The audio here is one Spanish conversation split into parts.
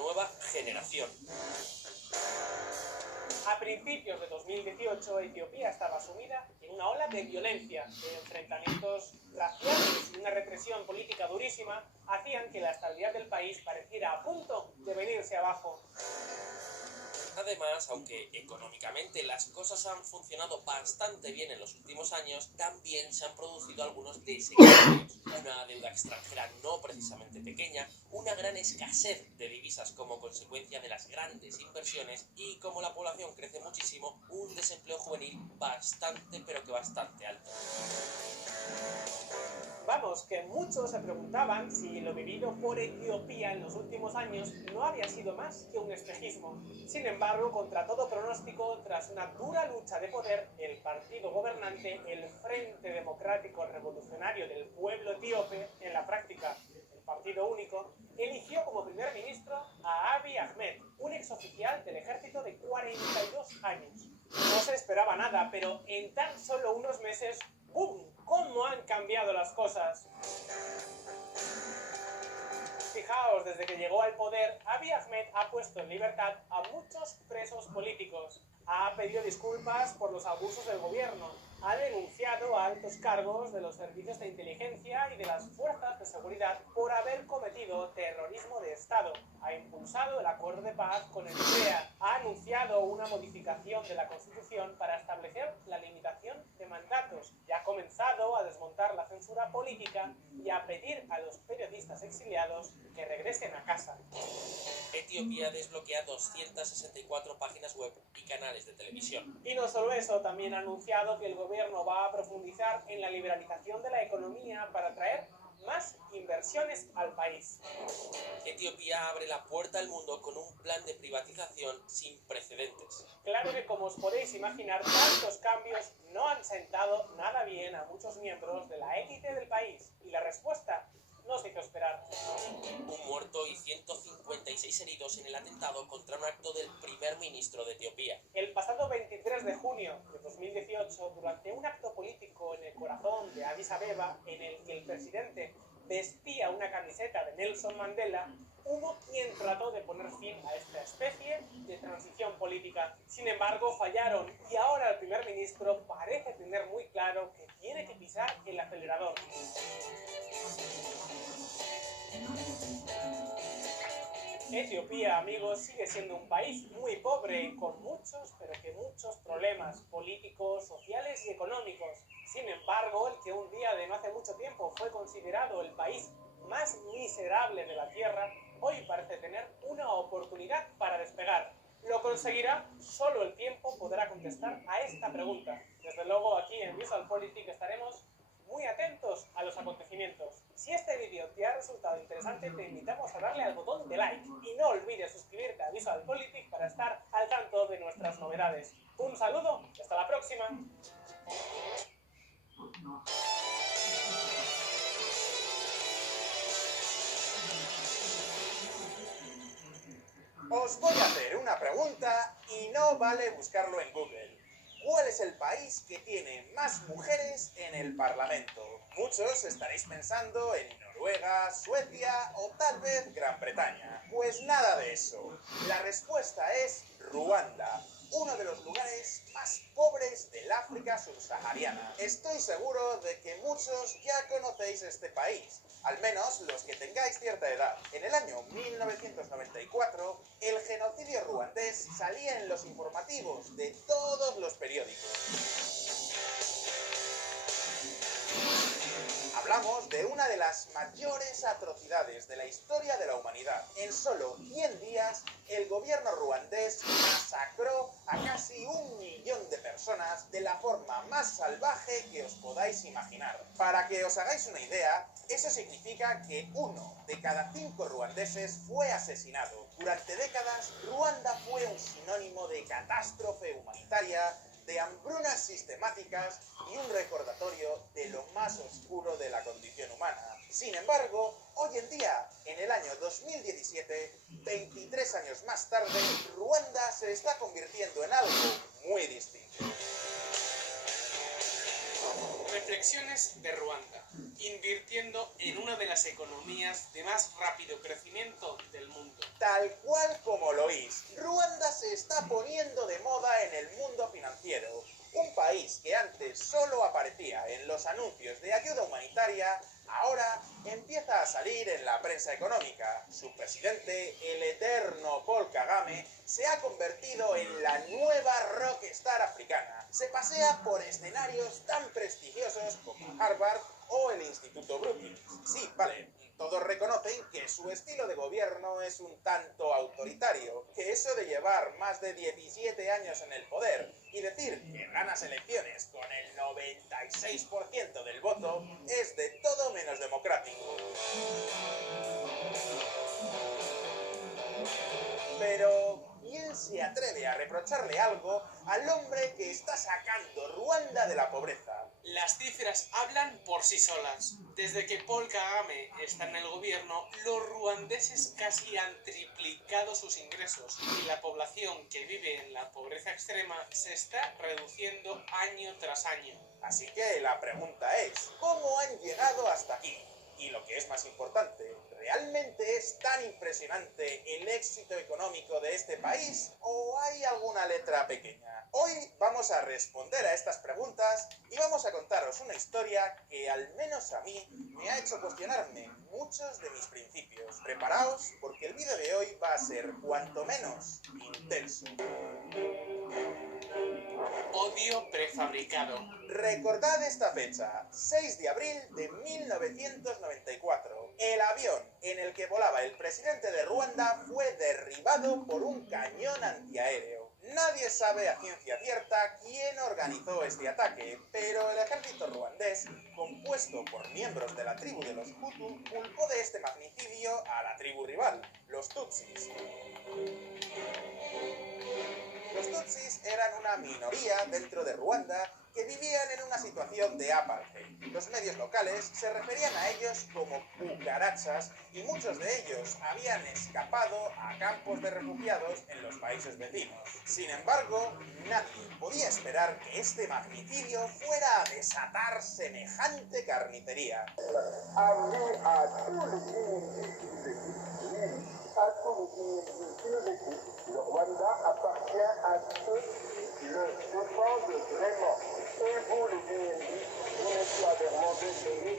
nueva generación. A principios de 2018, Etiopía estaba sumida en una ola de violencia, de enfrentamientos raciales y una represión política durísima hacían que la estabilidad del país pareciera a punto de venirse abajo. Además, aunque económicamente las cosas han funcionado bastante bien en los últimos años, también se han producido algunos desequilibrios. Una deuda extranjera no precisamente pequeña, una gran escasez de divisas como consecuencia de las grandes inversiones y, como la población crece muchísimo, un desempleo juvenil bastante pero que bastante alto. Vamos, que muchos se preguntaban si lo vivido por Etiopía en los últimos años no había sido más que un espejismo. Sin embargo, contra todo pronóstico, tras una dura lucha de poder, el partido gobernante, el Frente Democrático Revolucionario del Pueblo Etíope, en la práctica el partido único, eligió como primer ministro a Abiy Ahmed, un exoficial del ejército de 42 años. No se esperaba nada, pero en tan solo unos meses, ¡bum!, ¿cómo han cambiado las cosas? Fijaos, desde que llegó al poder, Abiy Ahmed ha puesto en libertad a muchos presos políticos, ha pedido disculpas por los abusos del gobierno, ha denunciado a altos cargos de los servicios de inteligencia y de las fuerzas de seguridad por haber cometido terrorismo de Estado, ha impulsado el acuerdo de paz con Eritrea, ha anunciado una modificación de la Constitución para establecer la limitación de mandatos y ha comenzado a desmontar la censura política y a pedir a los periodistas exiliados que regresen a casa. Etiopía desbloquea 264 páginas web y canales de televisión. Y no solo eso, también ha anunciado que el gobierno va a profundizar en la liberalización de la economía para atraer más inversiones al país. Etiopía abre la puerta al mundo con un plan de privatización sin precedentes. Claro que, como os podéis imaginar, tantos cambios no han sentado nada bien a muchos miembros de la élite del país. Y la respuesta no se hizo esperar. Un muerto y 156 heridos en el atentado contra un acto del primer ministro de Etiopía. El pasado 23 de junio de 2018, durante un acto político en el corazón de Addis Abeba, en el que el presidente vestía una camiseta de Nelson Mandela, hubo quien trató de poner fin a esta especie de transición política. Sin embargo, fallaron y ahora el primer ministro parece tener muy claro que tiene que pisar el acelerador. Etiopía, amigos, sigue siendo un país muy pobre, con muchos, pero que muchos problemas políticos, sociales y económicos. Sin embargo, el que un día de no hace mucho tiempo fue considerado el país más miserable de la Tierra, hoy parece tener una oportunidad para despegar. ¿Lo conseguirá? Solo el tiempo podrá contestar a esta pregunta. Desde luego, aquí en VisualPolitik estaremos muy atentos a los acontecimientos. Si este vídeo te ha resultado interesante, te invitamos a darle al botón de like y no olvides suscribirte a VisualPolitik para estar al tanto de nuestras novedades. Un saludo y hasta la próxima. Os voy a hacer una pregunta y no vale buscarlo en Google. ¿Cuál es el país que tiene más mujeres en el Parlamento? Muchos estaréis pensando en Noruega, Suecia o tal vez Gran Bretaña. Pues nada de eso. La respuesta es Ruanda, uno de los lugares más pobres del África subsahariana. Estoy seguro de que muchos ya conocéis este país, al menos los que tengáis cierta edad. En el año 1994, el genocidio ruandés salía en los informativos de todos los periódicos. Hablamos de una de las mayores atrocidades de la historia de la humanidad. En solo 100 días, el gobierno ruandés masacró a casi 1 millón de personas de la forma más salvaje que os podáis imaginar. Para que os hagáis una idea, eso significa que 1 de cada 5 ruandeses fue asesinado. Durante décadas, Ruanda fue un sinónimo de catástrofe humanitaria, de hambrunas sistemáticas y un recordatorio de lo más oscuro de la condición humana. Sin embargo, hoy en día, en el año 2017, 23 años más tarde, Ruanda se está convirtiendo en algo muy distinto. Reflexiones de Ruanda, invirtiendo en una de las economías de más rápido crecimiento del mundo. Tal Tal cual como lo oís, Ruanda se está poniendo de moda en el mundo financiero. Un país que antes solo aparecía en los anuncios de ayuda humanitaria, ahora empieza a salir en la prensa económica. Su presidente, el eterno Paul Kagame, se ha convertido en la nueva rockstar africana. Se pasea por escenarios tan prestigiosos como Harvard o el Instituto Brookings. Sí, vale, todos reconocen que su estilo de gobierno es un tanto autoritario, que eso de llevar más de 17 años en el poder y decir que ganas elecciones con el 96% del voto es de todo menos democrático. Pero ¿quién se atreve a reprocharle algo al hombre que está sacando Ruanda de la pobreza? Las cifras hablan por sí solas. Desde que Paul Kagame está en el gobierno, los ruandeses casi han triplicado sus ingresos y la población que vive en la pobreza extrema se está reduciendo año tras año. Así que la pregunta es, ¿cómo han llegado hasta aquí? Y lo que es más importante, ¿realmente es tan impresionante el éxito económico de este país o hay alguna letra pequeña? Hoy vamos a responder a estas preguntas y vamos a contaros una historia que al menos a mí me ha hecho cuestionarme muchos de mis principios. Preparaos porque el vídeo de hoy va a ser cuanto menos intenso. Odio prefabricado. Recordad esta fecha, 6 de abril de 1994. El avión en el que volaba el presidente de Ruanda fue derribado por un cañón antiaéreo. Nadie sabe a ciencia cierta quién organizó este ataque, pero el ejército ruandés, compuesto por miembros de la tribu de los Hutu, culpó de este magnicidio a la tribu rival, los Tutsis. Los Tutsis eran una minoría dentro de Ruanda que vivían en una situación de apartheid. Los medios locales se referían a ellos como cucarachas y muchos de ellos habían escapado a campos de refugiados en los países vecinos. Sin embargo, nadie podía esperar que este magnicidio fuera a desatar semejante carnicería. Le Rwanda appartient à ceux qui le défendent vraiment. Et vous, les BND, vous n'êtes pas des remontées de vous.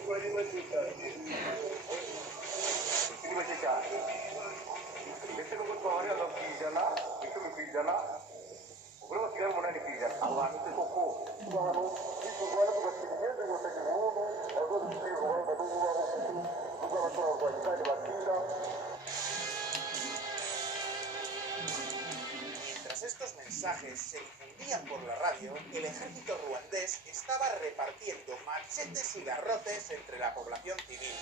Mientras estos mensajes se difundían por la radio, el ejército ruandés estaba repartiendo machetes y garrotes entre la población civil.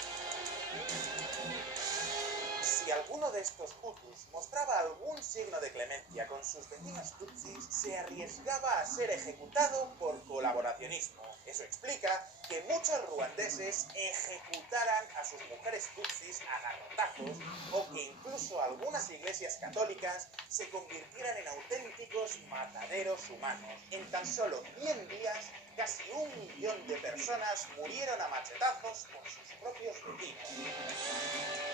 Si alguno de estos Hutus mostraba algún signo de clemencia con sus vecinos Tutsis, se arriesgaba a ser ejecutado por colaboracionismo. Eso explica que muchos ruandeses ejecutaran a sus mujeres Tutsis a garrotazos o que incluso algunas iglesias católicas se convirtieran en auténticos mataderos humanos. En tan solo 100 días, casi 1 millón de personas murieron a machetazos por sus propios vecinos.